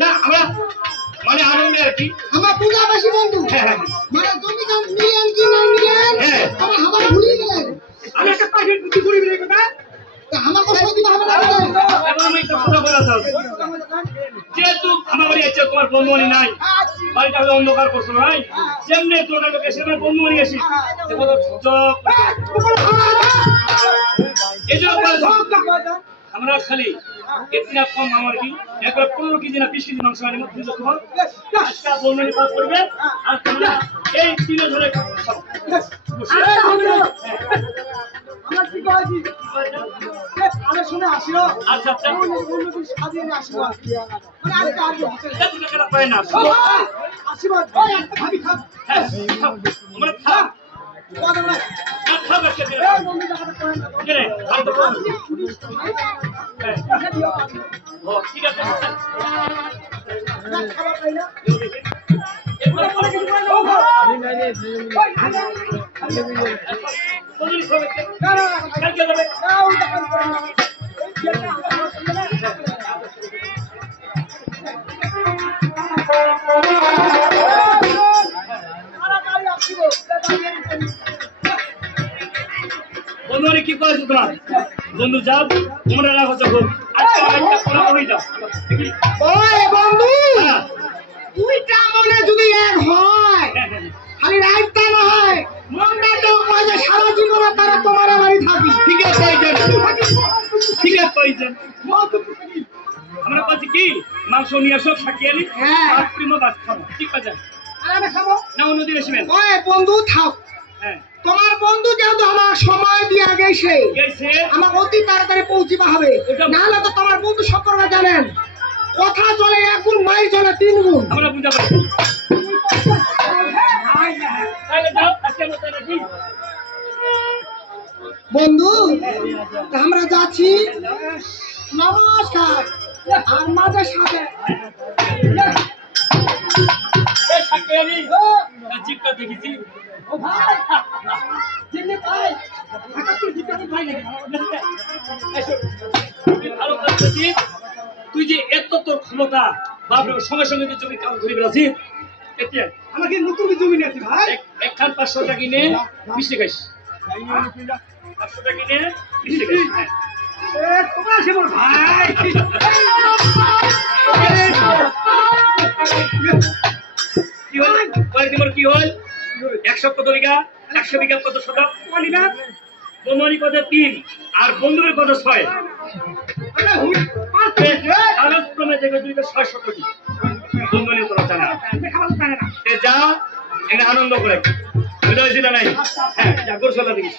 না আমরা মানে আনন্দে আর কি যেহেতু আমার বাড়ি আছে তোমার বন্ধুমণি নাই। বাড়িটা হলো অন্ধকার করছ নাই? যেমনি তোটা লোকে সেমনি বন্ধুমণি আসি এই জন্য আমরা খালি এতনা কম আমার কি? একবার পনেরো কেজি না বিশ কেজি মাংস আনি মধ্যে তোমার আজকে বন্ধুমণি পাক করবে আর তোমরা এই তিনে ধরে আসিও আচ্ছা আচ্ছা সাজিয়ে নিয়ে আসিও মানে পায় না। আশীর্বাদ। ভাবি খাব হ্যাঁ, কথা বলে আর খাও আজকে কি করেছ তোমার বন্ধু যাও তোমরা রাখো আজকে পড়া হয়ে যাও ওই বন্ধু দুইটা মনে যদি এক হয় হ্যাঁ, হ্যাঁ। খালি রাইটটা না হয় মনটা তো কয় সারা জীবনে তারা তোমার আমারই থাকি। ঠিক আছে ঠিক আছে কইছেন আমরা বলছি কি? মাংস নিয়ে আসো সাকিয়ে আনি। হ্যাঁ। খাব। ঠিক আছে। আর আমি খাব? না অন্যদিন আসবেন ওই বন্ধু থাক। তোমার বন্ধু যেহেতু আমার সময় দিয়ে গেছে। আমার অতি তাড়াতাড়ি পৌঁছিবা হবে। ওটা- নাহলে তো তোমার বন্ধু সম্পর্কে জানেন। কথা চলে এক গুণ মাই চলে তিন গুণ। বন্ধু আমরা যাচ্ছি। নমস্কার। আর মাঝে সাথে ও ভাই। ভালো কাজ করছিস তুই যে এত তোর ক্ষমতা বাপরে সঙ্গে সঙ্গে যে জমি কাম ধরে বেড়াচ্ছিস? এতিয়া আমাকে নতুন জমি নিয়েছি ভাই? একখান পাঁচশো টাকা কিনে মিষ্টি খাইস। পাঁচশো টাকা কিনে হ্যাঁ। তোমার ভাই। কি হল? কয়েকদিন কি হল? একশো কত বিঘা? একশো বিঘা কত শতক? বলি না কথা তিন আর বন্ধুদের কত ছয়। ছয় তোরা জানা। তে যা এটা আনন্দ করে। পারছি নাই? হ্যাঁ যা গোসলা দেখিস।